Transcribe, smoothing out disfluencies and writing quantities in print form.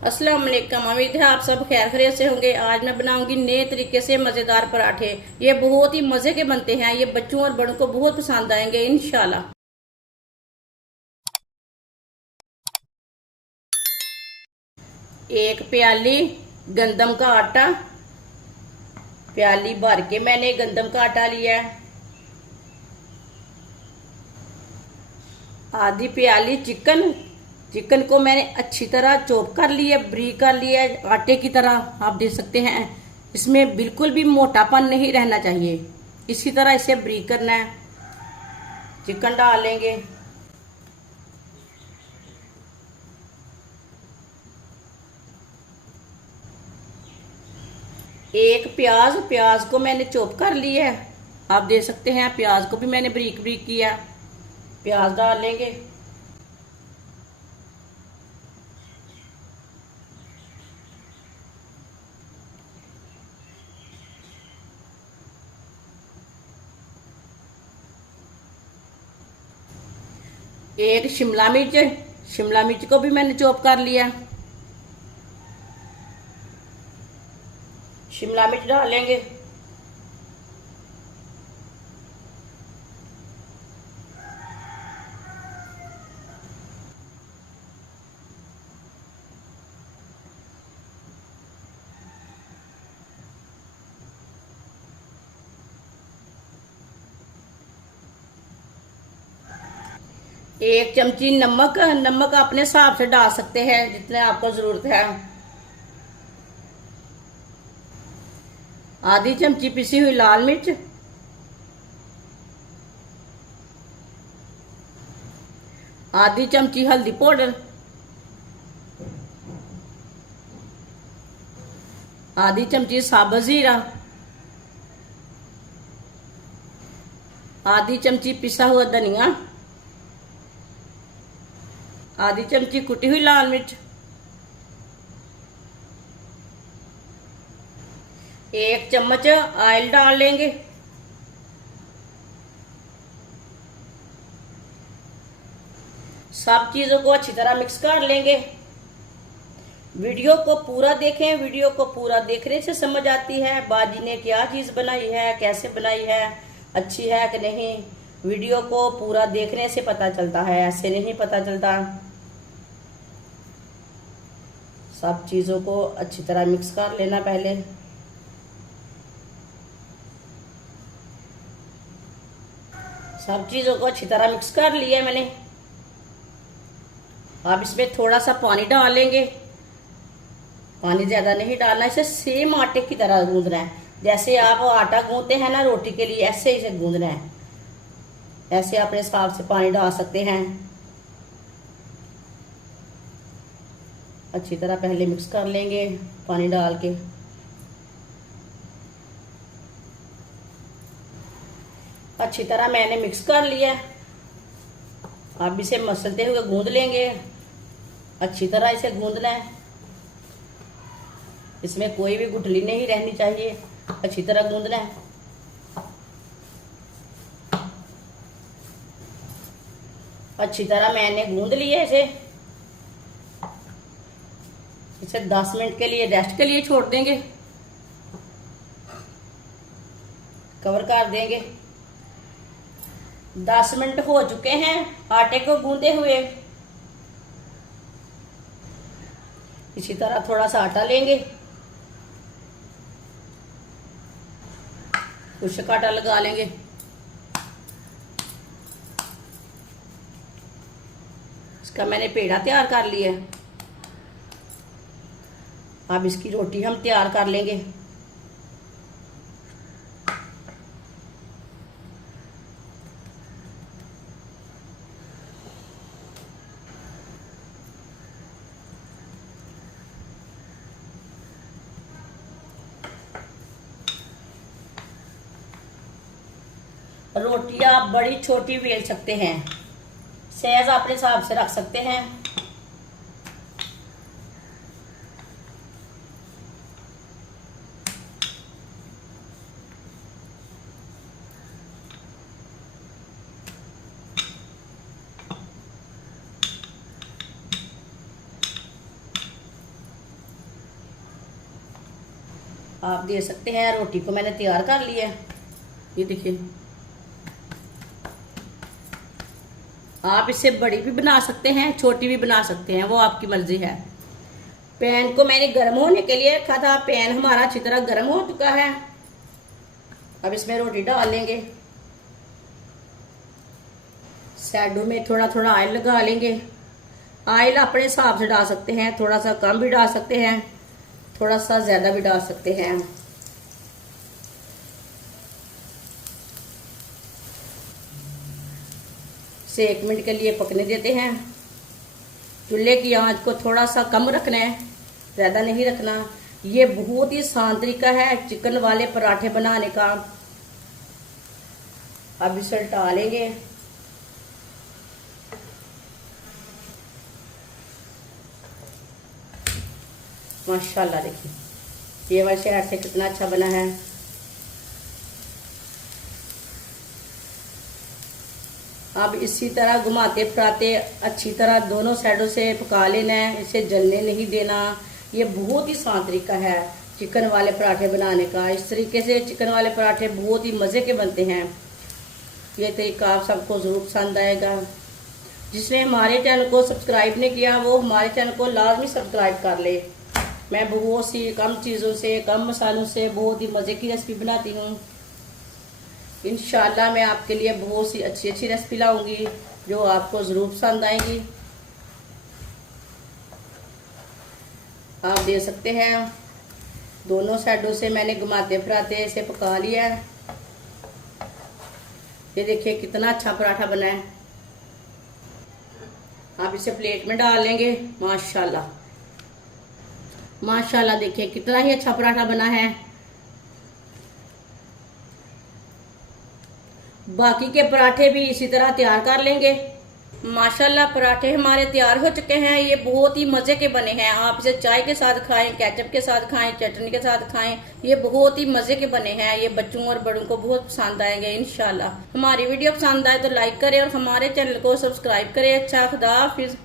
अस्सलाम वालेकुम। उम्मीद है आप सब खैर खैरियत से होंगे। आज मैं बनाऊंगी नए तरीके से मज़ेदार पराठे। ये बहुत ही मज़े के बनते हैं। ये बच्चों और बड़ों को बहुत पसंद आएंगे इंशाल्लाह। एक प्याली गंदम का आटा, प्याली भर के मैंने गंदम का आटा लिया है। आधी प्याली चिकन, चिकन को मैंने अच्छी तरह चॉप कर लिया, ब्रीक कर लिया आटे की तरह। आप देख सकते हैं इसमें बिल्कुल भी मोटापन नहीं रहना चाहिए। इसी तरह इसे ब्रीक करना है। चिकन डाल लेंगे। एक प्याज, प्याज को मैंने चॉप कर लिया है। आप देख सकते हैं प्याज को भी मैंने ब्रीक ब्रीक किया। प्याज डाल लेंगे। एक शिमला मिर्च, शिमला मिर्च को भी मैंने चॉप कर लिया। शिमला मिर्च डाल लेंगे। एक चमची नमक, नमक अपने हिसाब से डाल सकते हैं जितने आपको जरूरत है। आधी चमची पिसी हुई लाल मिर्च, आधी चमची हल्दी पाउडर, आधी चमची साबुत जीरा, आधी चमची पिसा हुआ धनिया, आधी चमची कुटी हुई लाल मिर्च, एक चम्मच ऑयल डाल लेंगे। सब चीजों को अच्छी तरह मिक्स कर लेंगे। वीडियो को पूरा देखें, वीडियो को पूरा देखने से समझ आती है बाजी ने क्या चीज बनाई है, कैसे बनाई है, अच्छी है कि नहीं। वीडियो को पूरा देखने से पता चलता है, ऐसे नहीं पता चलता। सब चीजों को अच्छी तरह मिक्स कर लेना पहले। सब चीजों को अच्छी तरह मिक्स कर लिया मैंने। अब इसमें थोड़ा सा पानी डाल लेंगे। पानी ज्यादा नहीं डालना, इसे सेम आटे की तरह गूंदना है। जैसे आप आटा गूंदते हैं ना रोटी के लिए, ऐसे इसे गूंदना है। ऐसे अपने हिसाब से पानी डाल सकते हैं। अच्छी तरह पहले मिक्स कर लेंगे पानी डाल के। अच्छी तरह मैंने मिक्स कर लिया। अब इसे मसलते हुए गूंद लेंगे। अच्छी तरह इसे गूंदना है। इसमें कोई भी गुठली नहीं रहनी चाहिए। अच्छी तरह गूंदना है। अच्छी तरह मैंने गूंद लिया इसे। इसे 10 मिनट के लिए रेस्ट के लिए छोड़ देंगे। कवर कर देंगे। 10 मिनट हो चुके हैं आटे को गूंदे हुए। इसी तरह थोड़ा सा आटा लेंगे, खुश्क आटा लगा लेंगे। इसका मैंने पेड़ा तैयार कर लिया। अब इसकी रोटी हम तैयार कर लेंगे। रोटी आप बड़ी छोटी बेल सकते हैं, साइज अपने हिसाब से रख सकते हैं। आप दे सकते हैं। रोटी को मैंने तैयार कर लिया है, ये देखिए। आप इससे बड़ी भी बना सकते हैं, छोटी भी बना सकते हैं, वो आपकी मर्जी है। पैन को मैंने गर्म होने के लिए रखा था। पैन हमारा अच्छी तरह गर्म हो चुका है। अब इसमें रोटी डाल लेंगे। साइडों में थोड़ा थोड़ा ऑयल लगा लेंगे। ऑयल अपने हिसाब से डाल सकते हैं, थोड़ा सा कम भी डाल सकते हैं, थोड़ा सा ज्यादा भी डाल सकते हैं। इसे 1 मिनट के लिए पकने देते हैं। चूल्हे की आंच को थोड़ा सा कम रखना है, ज्यादा नहीं रखना। ये बहुत ही आसान तरीका है चिकन वाले पराठे बनाने का। अब इसे उल्टा लेंगे। माशाल्लाह देखिए, ये वैसे ऐसे कितना अच्छा बना है। अब इसी तरह घुमाते फिराते अच्छी तरह दोनों साइडों से पका लेना है, इसे जलने नहीं देना। ये बहुत ही आसान तरीका है चिकन वाले पराठे बनाने का। इस तरीके से चिकन वाले पराठे बहुत ही मज़े के बनते हैं। ये तरीका आप सबको ज़रूर पसंद आएगा। जिसने हमारे चैनल को सब्सक्राइब नहीं किया वो हमारे चैनल को लाजमी सब्सक्राइब कर ले। मैं बहुत सी कम चीज़ों से, कम मसालों से बहुत ही मज़े की रेसिपी बनाती हूँ। इंशाल्लाह मैं आपके लिए बहुत सी अच्छी अच्छी रेसिपी लाऊंगी जो आपको ज़रूर पसंद आएंगी। आप दे सकते हैं। दोनों साइडों से मैंने घुमाते फिराते इसे पका लिया है। ये देखिए कितना अच्छा पराठा बना है। आप इसे प्लेट में डाल लेंगे। माशाल्लाह माशाल्लाह, देखिए कितना ही अच्छा पराठा बना है। बाकी के पराठे भी इसी तरह तैयार कर लेंगे। माशाल्लाह पराठे हमारे तैयार हो चुके हैं। ये बहुत ही मज़े के बने हैं। आप इसे चाय के साथ खाएं, केचप के साथ खाएं, चटनी के साथ खाएं। ये बहुत ही मज़े के बने हैं। ये बच्चों और बड़ों को बहुत पसंद आएंगे इंशाल्लाह। हमारी वीडियो पसंद आए तो लाइक करें और हमारे चैनल को सब्सक्राइब करें। अच्छा, खुदा हाफिज।